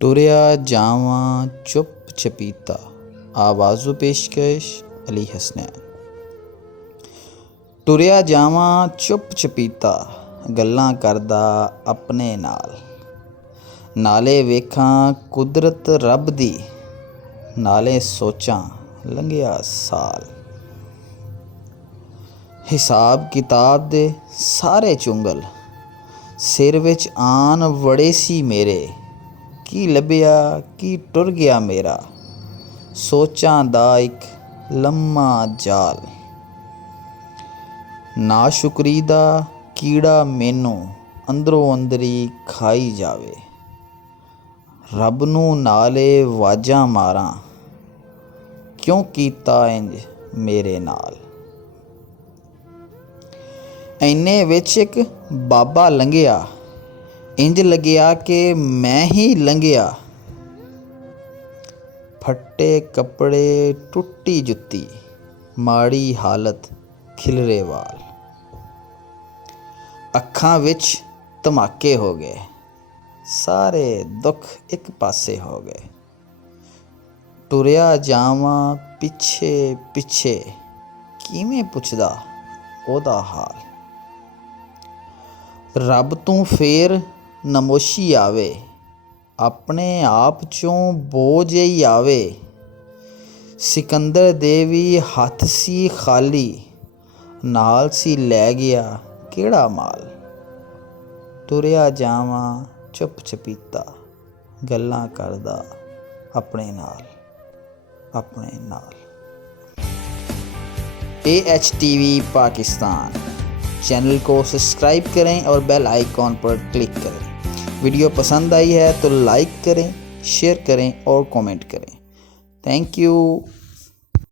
टुरिया जावां चुप चपीता। आवाज़ो पेशकश अली हसनैन। टुरिया जावां चुप चपीता, गल्लां करदा अपने नाल। नाले वेखां कुदरत रब दी, नाले सोचां लंघिया साल। हिसाब किताब दे सारे चुंगल सिर विच आन वड़े सी मेरे। की लभ्या की टुर गया मेरा, सोचां दा इक लम्मा जाल। नाशुकरी दा कीड़ा मैनू अंदरों अंदरी खाई जावे। रब नू नाले वाजां मारां, क्यों कीता इंज मेरे नाल। इन्ने विच इक बाबा लंघिया, इंज लग्या कि मैं ही लंघिया। फट्टे कपड़े टुट्टी जुत्ती, माड़ी हालत खिलरे वाल। अखां विच धमाके हो गए, सारे दुख एक पासे हो गए। टुरिया जावां पिछे पिछे, किवें पुछदा ओदा हाल। रब तों फेर नमोशी आवे, अपने आप चों बोझ ही आवे। सिकंदर दे भी हथ सी खाली, नाल सी लै गया केड़ा माल। टुरिया जावां चुप चपीता, गल्लां करदा अपने नाल। AHTV पाकिस्तान चैनल को सब्सक्राइब करें और बेल आइकॉन पर क्लिक करें। वीडियो पसंद आई है तो लाइक करें, शेयर करें और कमेंट करें। Thank you.